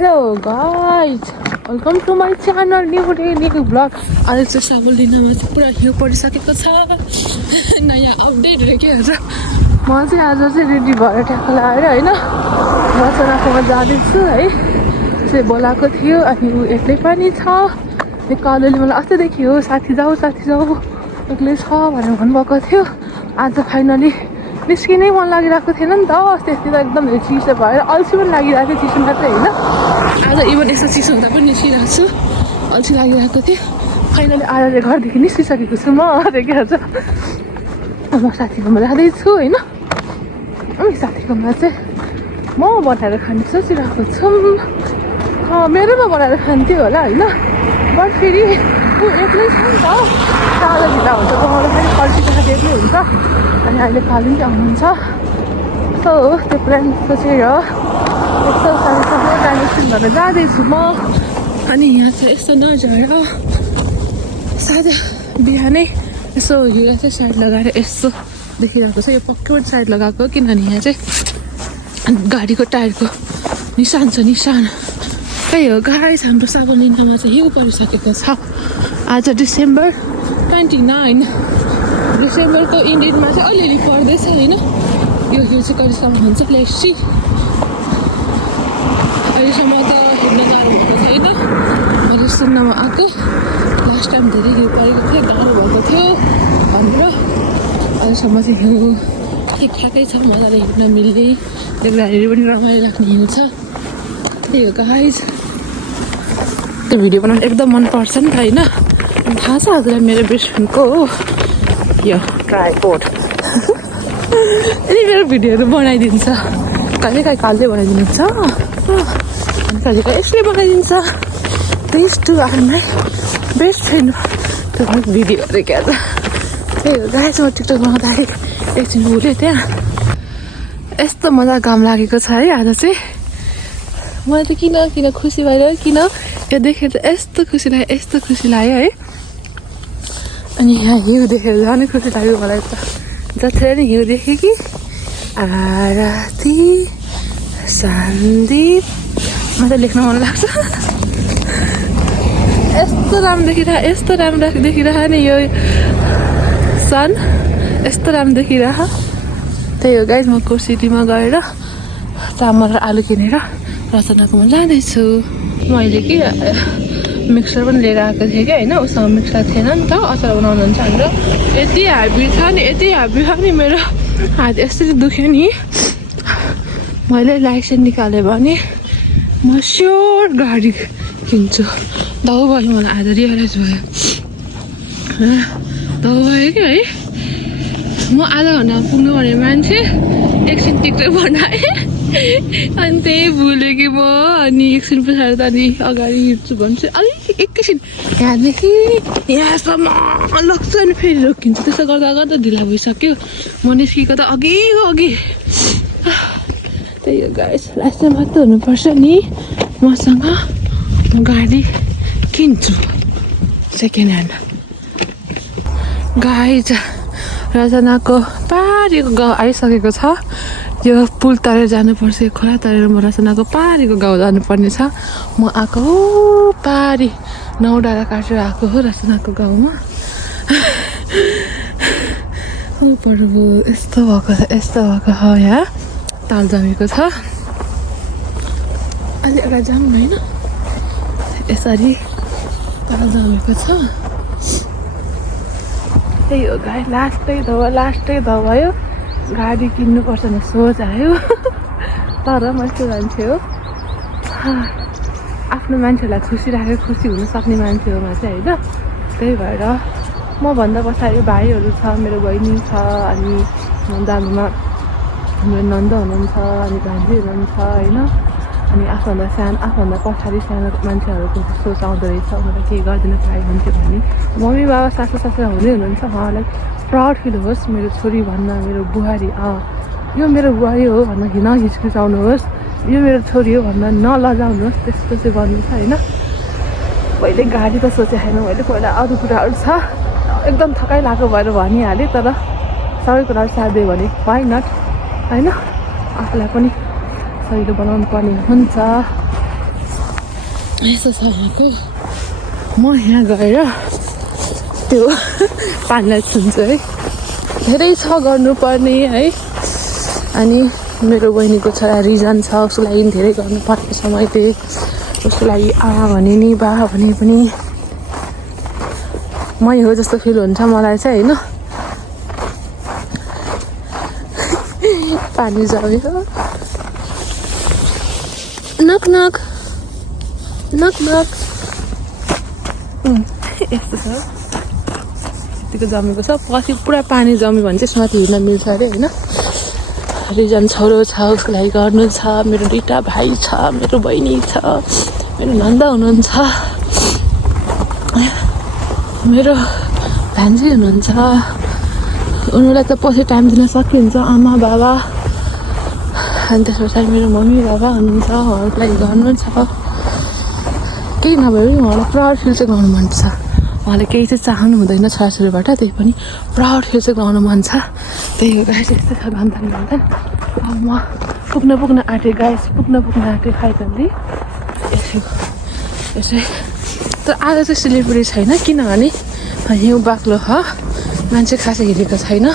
Hello guys, welcome to my channel. New day, new vlog. आज चाहिँ साबुलिनामा चाहिँ पुरा हिउँ परिसकेको छ। नयाँ अपडेट हो के हुन्छ। म चाहिँ आज चाहिँ रेडी भएर ट्याक्क लगाएर हैन रचनाकोमा जाँदैछु है। त्यसै बोलाएको थियो अनि ऊ एक्लै पनि छ। कालोले मलाई अस्तिदेखि हो साथी जाऊ एक्लै छ भनेर भन्नुभएको थियो। आज फाइनली निस्किनै मन लागिरहेको थिएन नि त। अस्ति त एकदम चिसो भएर अल्छी पनि लागिरहेको थियो, चिसो मात्रै होइन। आज इभन यस्तो चिसो हुँदा पनि निस्किरहेको छु, अल्छी लागिरहेको थियो। फाइनली आज चाहिँ घरदेखि निस्किसकेको छु म। के भन्छ म साथीकोमा जाँदैछु होइन। अनि साथीकोमा चाहिँ म बनाएर खाने सोचिरहेको छु। मेरोमा बनाएर खान्थ्यो होला होइन, बट फेरि ऊ एक्लै छ नि त। सादा ढिला हुन्छ बनाउँदाखेरि खर्चीको साथी एक्लै हुन्छ। अनि अहिले काली पनि आउनुहुन्छ। सो त्यो प्लान सोचेर यस्तो सानो टाइम स्पेन्ड गरेर जाँदैछु म। अनि यहाँ चाहिँ यस्तो नजाएर सादा बिहानै यसो हिँडेर चाहिँ साइड लगाएर यस्तो देखिरहेको छ। यो पक्कै साइड लगाएको किनभने यहाँ चाहिँ गाडीको टायरको निशान छ, निशान। त्यही हो गाइस, हाम्रो साबुलिनामा चाहिँ हिउँ परिसकेको छ। आज डिसेम्बर 29। डिसेम्बरको इन्डियनमा चाहिँ अलिअलि पर्दैछ होइन। यो हिउँ चाहिँ कहिलेसम्म हुन्छ लेट्स सी। अहिलेसम्म त हिँड्न गाह्रो भएको छैन। मैले सुन्नमा आएको लास्ट टाइम धेरै हिउँ परेको थियो, गाह्रो भएको थियो भनेर। अहिलेसम्म चाहिँ हिउँ ठिकठाकै छ, मजाले हिँड्न मिल्ने, देख्दाखेरि पनि रमाइलो लाग्ने हिउँ छ। त्यही हो गाइस, त्यो भिडियो बनाउनु एकदम मनपर्छ नि त होइन। थाहा छ हजुरलाई मेरो बेस्ट फ्रेन्डको हो यो ट्राइपोड। अनि मेरो भिडियोहरू बनाइदिन्छ, कहिलेकाहीँ कालले बनाइदिनुहुन्छ अनि कहिलेकाहीँ यसले बनाइदिन्छ। This two are my best friend त्यो भिडियोहरू क्या त। त्यही हो गाइस, म टिकटक बनाउँदाखेरि एकछिन भुलेँ त्यहाँ। यस्तो मजा घाम लागेको छ है आज चाहिँ। मलाई त किन खुसी भएर किन यो देखेर यस्तो खुसी लाग्यो है। अनि यहाँ हिउँ देखेर झनै खुसी लाग्यो मलाई त। जतिखेर नि हिउँ देखेँ कि आरती सन्दीप मलाई लेख्न मन लाग्छ। यस्तो राम्रो देखिरह नि यो सन, यस्तो राम्रो देखिरह। त्यही हो गाइस, म कोसिटीमा गएर चामल र आलु किनेर रचनाकोमा जाँदैछु। मैले कि मिक्सर पनि लिएर आएको थिएँ कि होइन, उसँग मिक्सर थिएन नि त। अचार बनाउनुहुन्छ भनेर यति हाबी छ नि मेरो हात यसरी दुख्यो नि। मैले लाइसेन्स निकालेँ भने म स्योर गाडी किन्छु। दाउ भयो मलाई आज रियलाइज भयो कि है। म आधा घन्टा पुग्नुपर्ने मान्छे एकछिन टिकटक बनाएँ अनि त्यही भुलेँ कि म। अनि एकछिन पछाडि त अनि अगाडि हिँड्छु भन्छु, अलिक एकैछिन यहाँदेखि यहाँसम्म लाग्छ अनि फेरि रोकिन्छु। त्यसो गर्दा ढिला भइसक्यो। म निस्केको त अघि। त्यही हो गाइस, लाइसेन्स मात्र हुनुपर्छ नि मसँग, म गाडी किन्छु सेकेन्ड ह्यान्ड। गाइस, रचनाको पारीको गाउँ आइसकेको छ। यो पुल तरेर जानुपर्छ, यो खोला तरेर म रचनाको पारीको गाउँ जानुपर्ने छ। म आएको हो पारी 9 डाँडा काटेर आएको हो रचनाको गाउँमा। यस्तो भएको हो यहाँ ताल जमेको छ। अलि अगाडि जाउँ होइन, यसरी ताल जमेको छ। त्यही हो गाई, लास्टै दौ भयो। गाडी किन्नुपर्छ भने सोच आयो। तर म यस्तो मान्छे हो, आफ्नो मान्छेलाई खुसी राखेर खुसी हुन सक्ने मान्छे हो म चाहिँ होइन। त्यही भएर म भन्दा पछाडि भाइहरू छ, मेरो बहिनी छ, अनि दाजुमा हाम्रो नन्द हुनुहुन्छ, अनि भान्जी हुनुहुन्छ होइन। अनि आफूभन्दा पछाडि सानो मान्छेहरूको सोच आउँदो रहेछ, मलाई केही गरिदिनु पाएँ हुन्थ्यो भन्ने। मम्मी बाबा सासू ससुरा हुनुहुन्छ, उहाँलाई प्राउड फिल होस् मेरो छोरी भन्न, मेरो बुहारी यो मेरो बुहारी हो भन्न नहिचकिचाउनुहोस्, यो मेरो छोरी हो भन्न नलजाउनुहोस्, त्यस्तो चाहिँ गर्नु छ होइन। पहिले गाडी त सोचेको छैन मैले, पहिला अरू कुराहरू छ। एकदम थकाइ लागेको भएर भनिहालेँ, तर सबै कुराहरू साथ दियो भने वाइ नट होइन, आफूलाई पनि सजिलो बनाउनु पर्ने हुन्छ। यस्तो छ यहाँको म यहाँ गएर त्यो पानीलाई छुन्छु है धेरै छ गर्नुपर्ने है अनि मेरो बहिनीको छोरा रिजन छ उसको लागि धेरै गर्नुपर्ने छ मैले उसको लागि आमा भने नि बा भने पनि मै हो जस्तो फिल हुन्छ मलाई चाहिँ होइन पानी जम्यो नक नक नक नक यस्तो छ यतिको जमेको छ पछि पुरा पानी जम्यो भने चाहिँ माथि हिँड्न मिल्छ अरे होइन रिजन छोरो छ उसको लागि गर्नु छ मेरो 2टा भाइ छ मेरो बहिनी छ मेरो नन्दा हुनुहुन्छ मेरो भान्जी हुनुहुन्छ उनीहरूलाई त पछि टाइम दिन सकिन्छ आमा बाबा अनि त्यस पछाडि मेरो मम्मी बाबा हुनुहुन्छ उहाँहरूको लागि गर्नु छ केही नभए पनि उहाँलाई प्राउड फिल चाहिँ गर्नु मन छ उहाँले केही चाहिँ चाहनु हुँदैन छोराछोरीबाट त्यही पनि प्राउड फिल चाहिँ गर्नु मन छ त्यही हो गाइस यस्तो छ भन्छन् अब म पुग्न आँटेँ गाइस पुग्न आँटेँ फाइनल्ली यसै तर आज चाहिँ सिलगढी छैन किनभने हिउँ बाक्लो ह मान्छे खासै हिँडेको छैन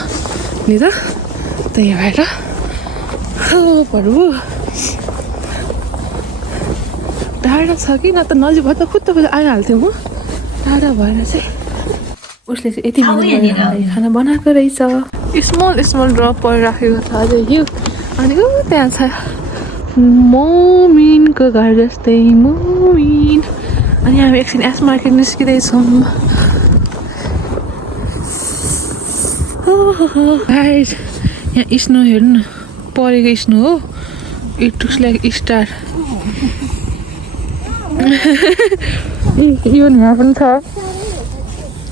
नि त त्यही भएर प्रभु टाढा छ कि न त नजिक भए त खुट्टा आइहाल्थ्यो म टाढा भएर चाहिँ उसले चाहिँ यति खाना बनाएको रहेछ स्मल ड्रप परिराखेको छ अझै हिउँ अनि त्यहाँ छ मोमिनको घर जस्तै मोमिन अनि हामी एकछिन एस मार्केट निस्किँदैछौँ गाइस यहाँ स्नो हेर्नु न परेको स्नो हो इट लुक्स लाइक स्टार यो यहाँ पनि छ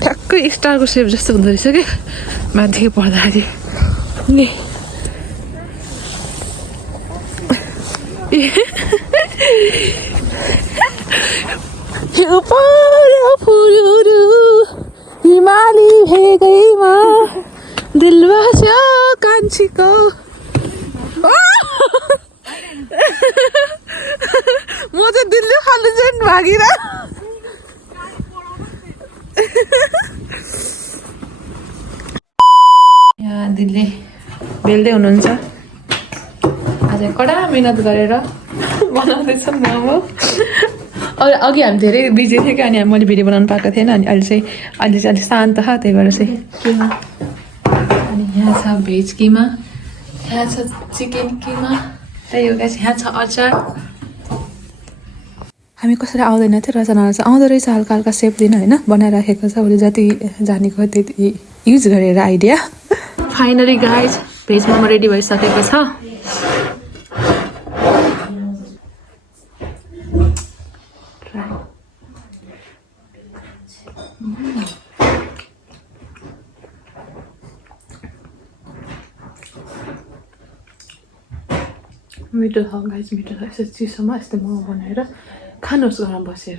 ठ्याक्कै स्टारको सेप जस्तो हुँदो रहेछ क्या माथि पर्दाखेरि हिमाली भेगैमा दिल बस्यो कान्छीको म चाहिँ दिल्ली खाली चाहिँ भागिर यहाँ दिल्ली बेल्दै हुनुहुन्छ आज कडा मिहिनेत गरेर बनाउँदैछौँ मोमो अघि हामी धेरै बिजी थियो कि अनि मैले भिडियो बनाउनु पाएको थिएन अनि अहिले चाहिँ अलिक शान्त छ त्यही भएर चाहिँ किमा अनि यहाँ छ भेज किमा यहाँ छ चिकन किमा त्यही हो गाइस यहाँ छ अचार हामी कसरी आउँदैन थियो रचनालाई चाहिँ आउँदो रहेछ हल्का हल्का सेप दिन होइन बनाइराखेको छ उसले जति जानेको त्यति युज गरेर idea finally guys veg momo ready भइसकेको छ मिठो छ गाइस मिठो छ यस्तो चिसोमा यस्तो मोमो बनाएर खानुहोस् घरमा बसेर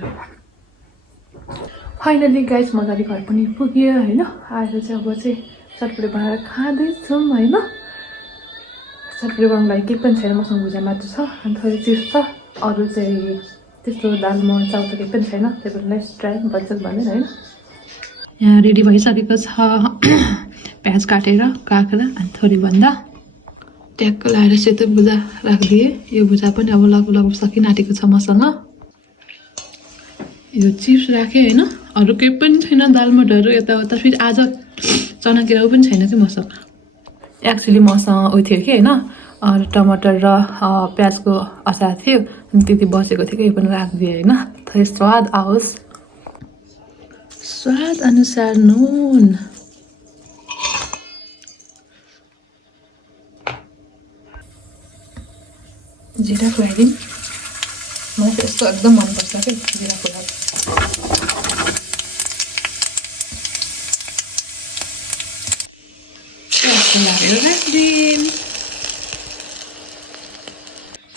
फाइनली गाइस मजाले घर पनि पुग्यो होइन आएर चाहिँ अब चाहिँ चटपटी बनाएर खाँदैछौँ होइन चटपटी बनाउनु लागि केही पनि छैन मसँग भुजा मात्र छ अनि थोरै चिप्स छ अरू चाहिँ त्यस्तो दाल मर चाउर त केही पनि छैन त्यही भएर नेक्स्ट टाइम बच्चा भनेर होइन यहाँ रेडी भइसकेको छ प्याज काटेर काँक्रा अनि थोरै भन्दा ट्याक्क लगाएर सेतो भुजा राखिदिएँ यो भुजा पनि अब लगभग सकिनाटेको छ मसँग यो चिप्स राखेँ होइन अरू केही पनि छैन दालमोटहरू यताउता फेरि आज चना केराउ पनि छैन कि मसँग एक्चुली मसँग उयो थियो कि होइन टमाटर र प्याजको अचार थियो अनि त्यति बसेको थियो कि यो पनि राखिदिएँ होइन थोरै स्वाद आओस् स्वाद अनुसार नुन जिरा खुवाइदिउँ मलाई चाहिँ यस्तो एकदम मनपर्छ क्या जिरा खुवाइ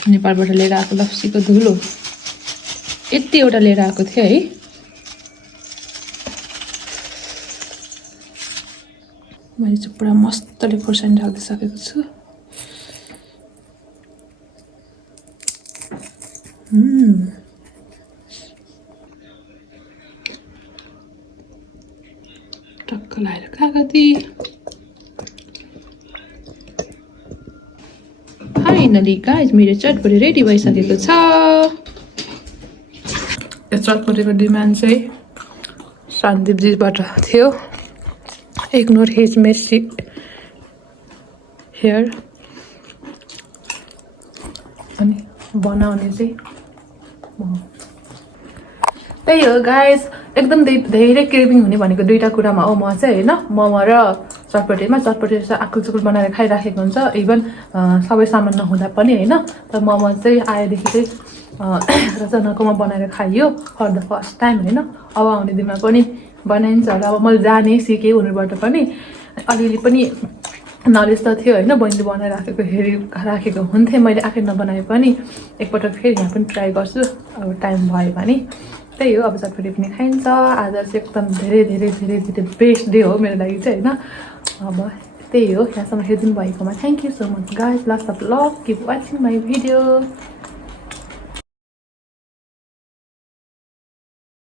नेपालबाट लिएर आएको लप्सीको धुलो यति एउटा लिएर आएको थियो है मैले चाहिँ पुरा मस्तले खोर्सानी राखिदिइसकेको छु फाइनली गाइज मेरो चटपटी रेडी भइसकेको छ। यो चटपटीको डिमान्ड चाहिँ सन्दीपजीबाट थियो। इग्नोर हिज मेसी हेयर। अनि बनाउने चाहिँ त्यही हो गाइज। एकदम धेरै क्रेभिङ हुने भनेको दुईवटा कुरामा हो म चाहिँ होइन, मोमो र चटपटीमा। चटपटी चाहिँ आकुल चुकुल बनाएर खाइराखेको हुन्छ इभन सबै सामान नहुँदा पनि होइन। तर मोमो चाहिँ आएदेखि चाहिँ रचनाकोमा बनाएर खाइयो फर द फर्स्ट टाइम होइन। अब आउने दिनमा पनि बनाइन्छ होला। अब मैले जाने सिकेँ उनीहरूबाट पनि अलिअलि पनि नलेज त थियो होइन। बहिनीले बनाइराखेको राखेको हुन्थेँ, मैले आफै नबनाए पनि एकपटक फेरि यहाँ पनि ट्राई गर्छु अब टाइम भयो भने। त्यही हो, अब चटपटी पनि खाइन्छ। आज चाहिँ एकदम धेरै धेरै धेरै धेरै बेस्ट डे हो मेरो लागि चाहिँ होइन। अब त्यही हो, यहाँसम्म हेरिदिनु भएकोमा thank you so much guys. Lots of love, keep watching my video.